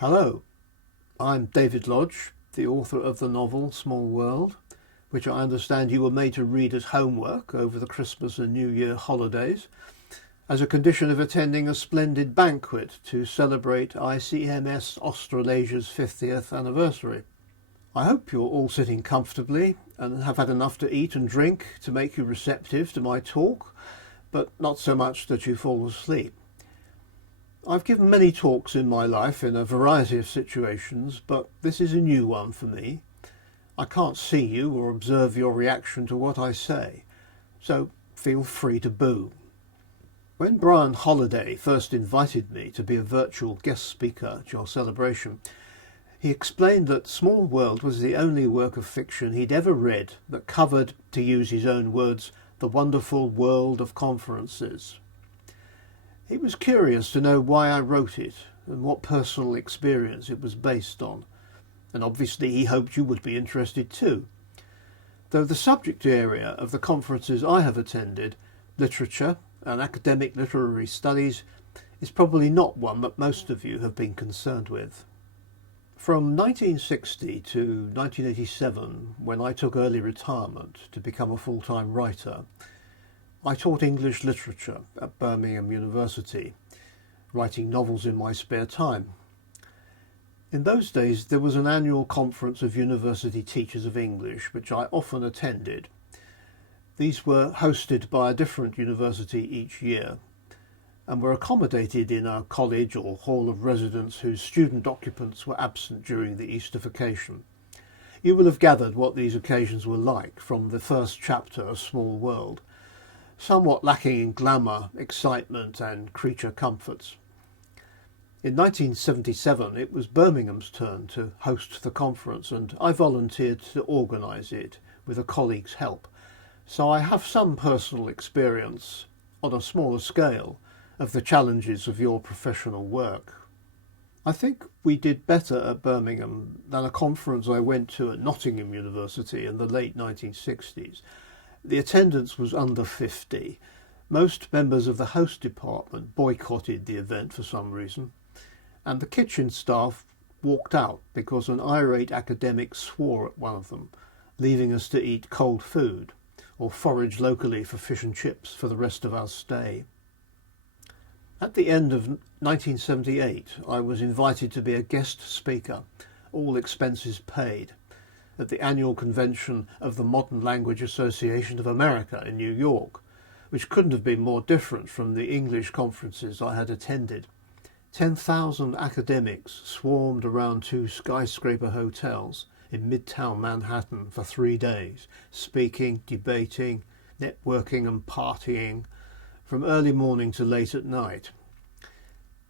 Hello, I'm David Lodge, the author of the novel Small World, which I understand you were made to read as homework over the Christmas and New Year holidays, as a condition of attending a splendid banquet to celebrate ICMS Australasia's 50th anniversary. I hope you're all sitting comfortably and have had enough to eat and drink to make you receptive to my talk, but not so much that you fall asleep. I've given many talks in my life in a variety of situations, but this is a new one for me. I can't see you or observe your reaction to what I say, so feel free to boo. When Brian Holiday first invited me to be a virtual guest speaker at your celebration, he explained that Small World was the only work of fiction he'd ever read that covered, to use his own words, the wonderful world of conferences. He was curious to know why I wrote it and what personal experience it was based on, and obviously he hoped you would be interested too. Though the subject area of the conferences I have attended, literature and academic literary studies, is probably not one that most of you have been concerned with. From 1960 to 1987, when I took early retirement to become a full-time writer, I taught English literature at Birmingham University, writing novels in my spare time. In those days there was an annual conference of university teachers of English which I often attended. These were hosted by a different university each year and were accommodated in a college or hall of residence whose student occupants were absent during the Easter vacation. You will have gathered what these occasions were like from the first chapter of Small World, somewhat lacking in glamour, excitement and creature comforts. In 1977 it was Birmingham's turn to host the conference, and I volunteered to organise it with a colleague's help, so I have some personal experience, on a smaller scale, of the challenges of your professional work. I think we did better at Birmingham than a conference I went to at Nottingham University in the late 1960s. The attendance was under 50. Most members of the host department boycotted the event for some reason, and the kitchen staff walked out because an irate academic swore at one of them, leaving us to eat cold food or forage locally for fish and chips for the rest of our stay. At the end of 1978, I was invited to be a guest speaker, all expenses paid, at the annual convention of the Modern Language Association of America in New York, which couldn't have been more different from the English conferences I had attended. 10,000 academics swarmed around two skyscraper hotels in Midtown Manhattan for 3 days, speaking, debating, networking and partying from early morning to late at night.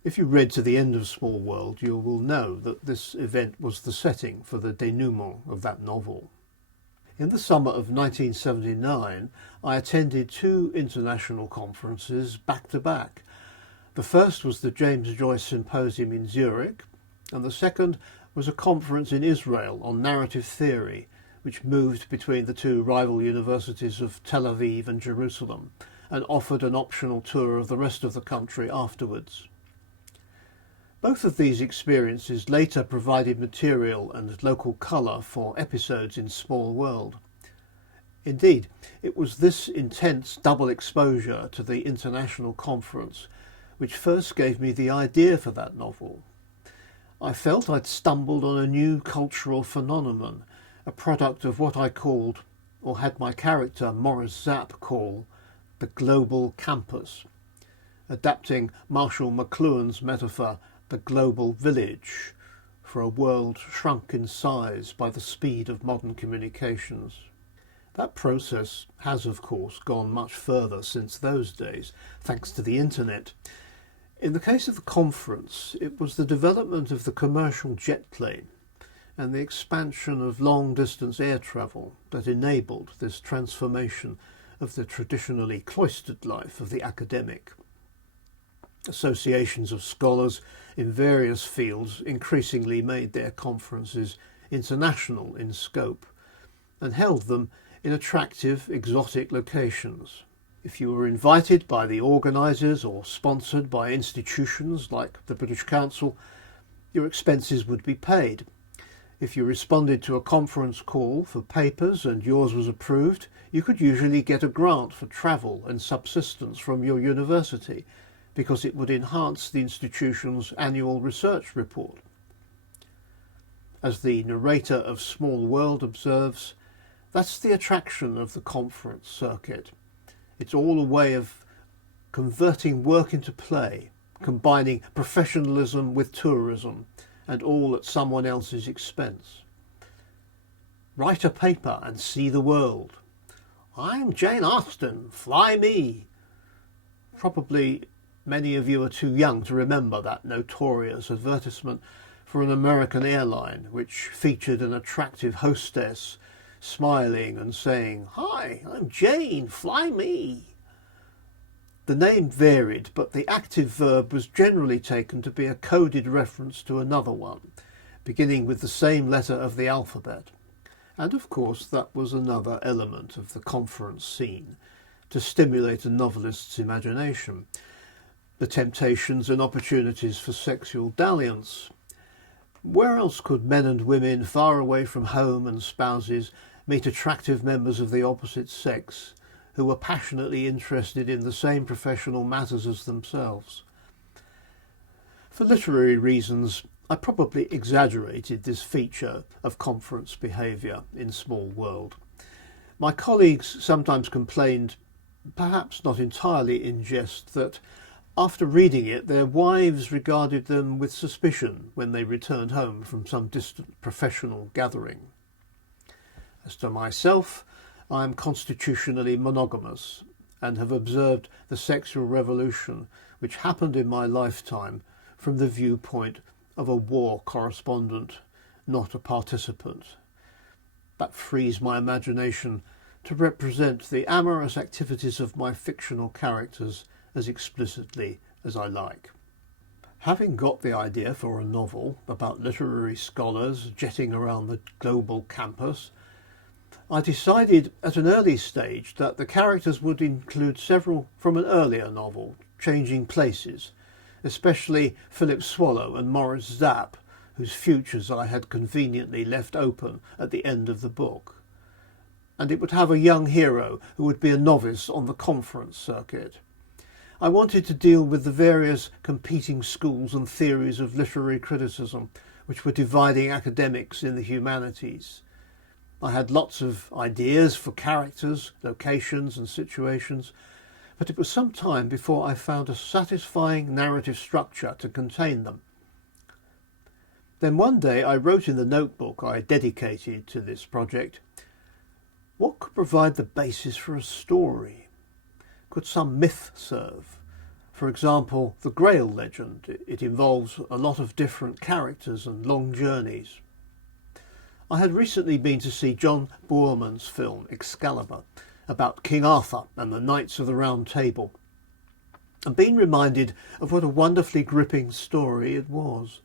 If you read to the end of Small World, you will know that this event was the setting for the denouement of that novel. In the summer of 1979, I attended 2 international conferences back to back. The first was the James Joyce Symposium in Zurich, and the second was a conference in Israel on narrative theory, which moved between the 2 rival universities of Tel Aviv and Jerusalem, and offered an optional tour of the rest of the country afterwards. Both of these experiences later provided material and local colour for episodes in Small World. Indeed, it was this intense double exposure to the international conference which first gave me the idea for that novel. I felt I'd stumbled on a new cultural phenomenon, a product of what I called, or had my character Morris Zapp call, the global campus, adapting Marshall McLuhan's metaphor, the global village, for a world shrunk in size by the speed of modern communications. That process has, of course, gone much further since those days, thanks to the internet. In the case of the conference, it was the development of the commercial jet plane and the expansion of long-distance air travel that enabled this transformation of the traditionally cloistered life of the academic. Associations of scholars in various fields increasingly made their conferences international in scope and held them in attractive, exotic locations. If you were invited by the organisers or sponsored by institutions like the British Council, your expenses would be paid. If you responded to a conference call for papers and yours was approved, you could usually get a grant for travel and subsistence from your university because it would enhance the institution's annual research report. As the narrator of Small World observes, that's the attraction of the conference circuit. It's all a way of converting work into play, combining professionalism with tourism, and all at someone else's expense. Write a paper and see the world. I'm Jane Austen, fly me. Probably many of you are too young to remember that notorious advertisement for an American airline which featured an attractive hostess smiling and saying, "Hi, I'm Jane, fly me." The name varied, but the active verb was generally taken to be a coded reference to another one, beginning with the same letter of the alphabet. And of course that was another element of the conference scene, to stimulate a novelist's imagination. The temptations and opportunities for sexual dalliance. Where else could men and women far away from home and spouses meet attractive members of the opposite sex who were passionately interested in the same professional matters as themselves? For literary reasons, I probably exaggerated this feature of conference behaviour in Small World. My colleagues sometimes complained, perhaps not entirely in jest, that after reading it their wives regarded them with suspicion when they returned home from some distant professional gathering. As to myself, I am constitutionally monogamous and have observed the sexual revolution which happened in my lifetime from the viewpoint of a war correspondent, not a participant. That frees my imagination to represent the amorous activities of my fictional characters as explicitly as I like. Having got the idea for a novel about literary scholars jetting around the global campus, I decided at an early stage that the characters would include several from an earlier novel, Changing Places, especially Philip Swallow and Maurice Zapp, whose futures I had conveniently left open at the end of the book. And it would have a young hero who would be a novice on the conference circuit. I wanted to deal with the various competing schools and theories of literary criticism which were dividing academics in the humanities. I had lots of ideas for characters, locations and situations, but it was some time before I found a satisfying narrative structure to contain them. Then one day I wrote in the notebook I dedicated to this project, what could provide the basis for a story? Could some myth serve? For example, the Grail legend. It involves a lot of different characters and long journeys. I had recently been to see John Boorman's film Excalibur, about King Arthur and the Knights of the Round Table, and been reminded of what a wonderfully gripping story it was.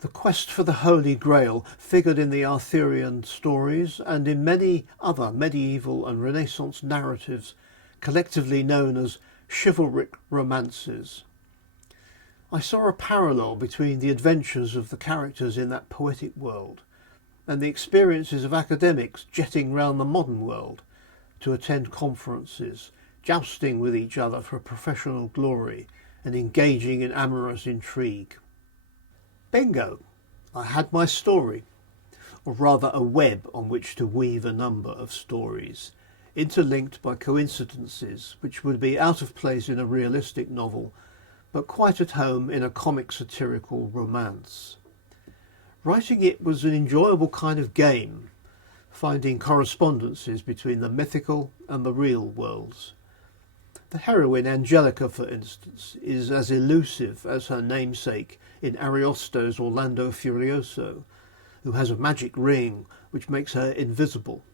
The quest for the Holy Grail figured in the Arthurian stories and in many other medieval and Renaissance narratives, collectively known as chivalric romances. I saw a parallel between the adventures of the characters in that poetic world and the experiences of academics jetting round the modern world to attend conferences, jousting with each other for professional glory and engaging in amorous intrigue. Bingo! I had my story, or rather a web on which to weave a number of stories, interlinked by coincidences which would be out of place in a realistic novel, but quite at home in a comic satirical romance. Writing it was an enjoyable kind of game, finding correspondences between the mythical and the real worlds. The heroine, Angelica, for instance, is as elusive as her namesake in Ariosto's Orlando Furioso, who has a magic ring which makes her invisible.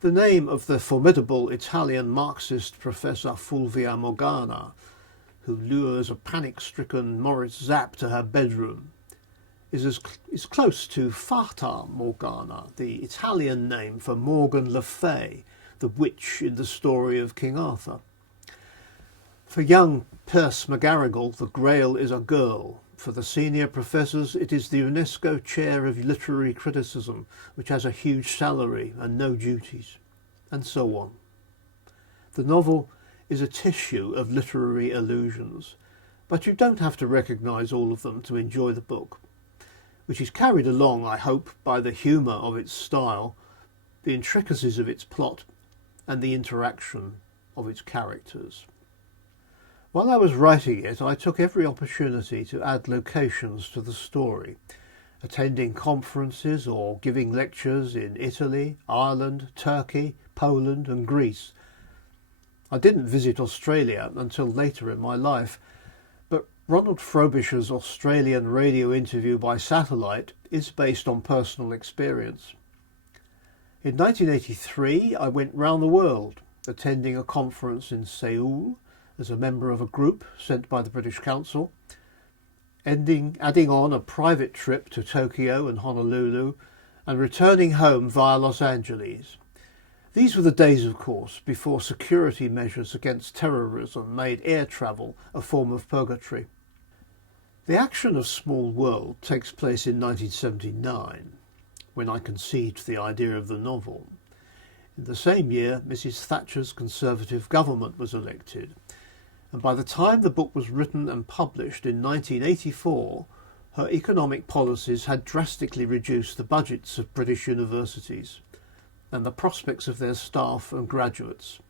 The name of the formidable Italian Marxist Professor Fulvia Morgana, who lures a panic-stricken Maurice Zapp to her bedroom, is close to Fata Morgana, the Italian name for Morgan Le Fay, the witch in the story of King Arthur. For young Perce McGarrigle, the Grail is a girl, For the senior professors, it is the UNESCO Chair of Literary Criticism, which has a huge salary and no duties, and so on. The novel is a tissue of literary allusions, but you don't have to recognise all of them to enjoy the book, which is carried along, I hope, by the humour of its style, the intricacies of its plot, and the interaction of its characters. While I was writing it, I took every opportunity to add locations to the story, attending conferences or giving lectures in Italy, Ireland, Turkey, Poland and Greece. I didn't visit Australia until later in my life, but Ronald Frobisher's Australian radio interview by satellite is based on personal experience. In 1983, I went round the world, attending a conference in Seoul as a member of a group sent by the British Council, adding on a private trip to Tokyo and Honolulu, and returning home via Los Angeles. These were the days, of course, before security measures against terrorism made air travel a form of purgatory. The action of Small World takes place in 1979, when I conceived the idea of the novel. In the same year, Mrs. Thatcher's Conservative government was elected, and by the time the book was written and published in 1984, her economic policies had drastically reduced the budgets of British universities and the prospects of their staff and graduates.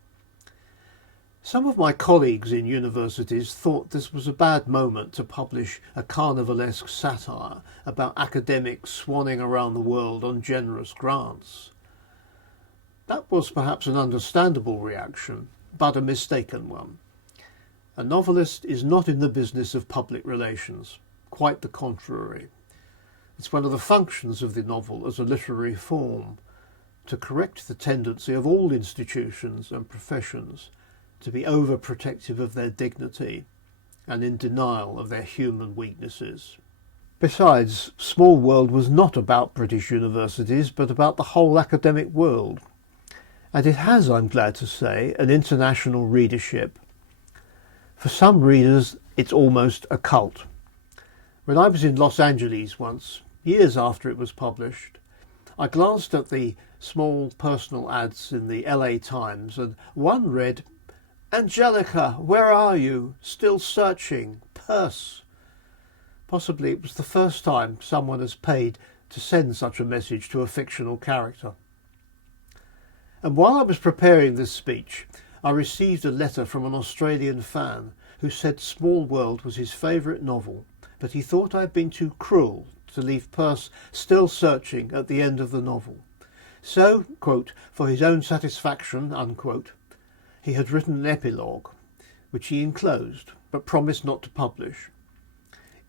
Some of my colleagues in universities thought this was a bad moment to publish a carnivalesque satire about academics swanning around the world on generous grants. That was perhaps an understandable reaction, but a mistaken one. A novelist is not in the business of public relations, quite the contrary. It's one of the functions of the novel as a literary form, to correct the tendency of all institutions and professions to be overprotective of their dignity and in denial of their human weaknesses. Besides, Small World was not about British universities, but about the whole academic world. And it has, I'm glad to say, an international readership. For some readers, it's almost a cult. When I was in Los Angeles once, years after it was published, I glanced at the small personal ads in the LA Times, and one read, "Angelica, where are you? Still searching. Purse." Possibly it was the first time someone has paid to send such a message to a fictional character. And while I was preparing this speech, I received a letter from an Australian fan who said Small World was his favourite novel, but he thought I had been too cruel to leave Perce still searching at the end of the novel. So, quote, for his own satisfaction, unquote, he had written an epilogue, which he enclosed, but promised not to publish.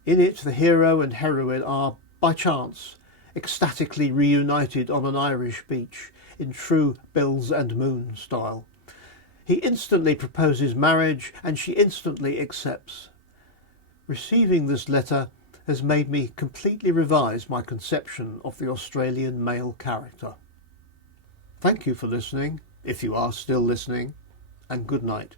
In it, the hero and heroine are, by chance, ecstatically reunited on an Irish beach, in true Bills and Moon style. He instantly proposes marriage, and she instantly accepts. Receiving this letter has made me completely revise my conception of the Australian male character. Thank you for listening, if you are still listening, and good night.